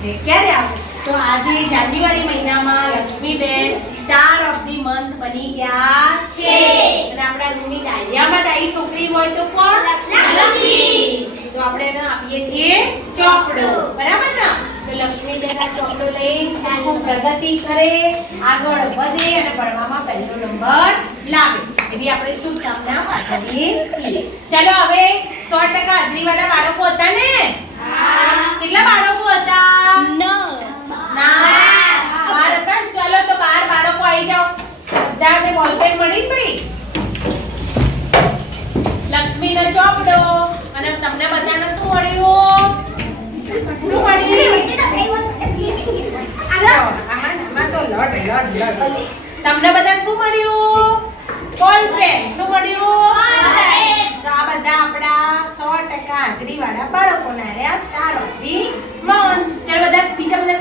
આવશે. ક્યારે આવશે? તો આજે જાન્યુઆરી મહિનામાં Laxmiben star of the month બની ગયા છે. અને આપણા રૂમની ડાયરામાં ડાઈ છોકરી હોય તો કોણ? લક્ષ્મી. તો આપણે એને આપીએ છીએ ચોપડો. બરાબર ને? તો લક્ષ્મીબેન આ ચોપડો લઈને ખૂબ પ્રગતિ કરે, આગળ વધે અને ભણવામાં પહેલો નંબર લાવે એવી આપણે શુભકામના પાઠવીએ છીએ. ચલો હવે 100% હાજરીવાળા બાળકો હતા ને? કેટલા બાળકો હતા? 12 હતા. ચલો તો 12 બાળકો આવી જાઓ. બધાને બોલપેન મળી ભાઈ. લક્ષ્મીનો ચોપડો અને તમને બધાને શું મળ્યું? શું મળ્યું? તમને બધાને શું મળ્યું? બોલપેન. શું મળ્યું? તો આ બધા આપણા 100% હાજરીવાળા બાળકોના રહ્યા સ્ટાર ઓફ ધી મંથ. ચાલો બધા બીજા બધા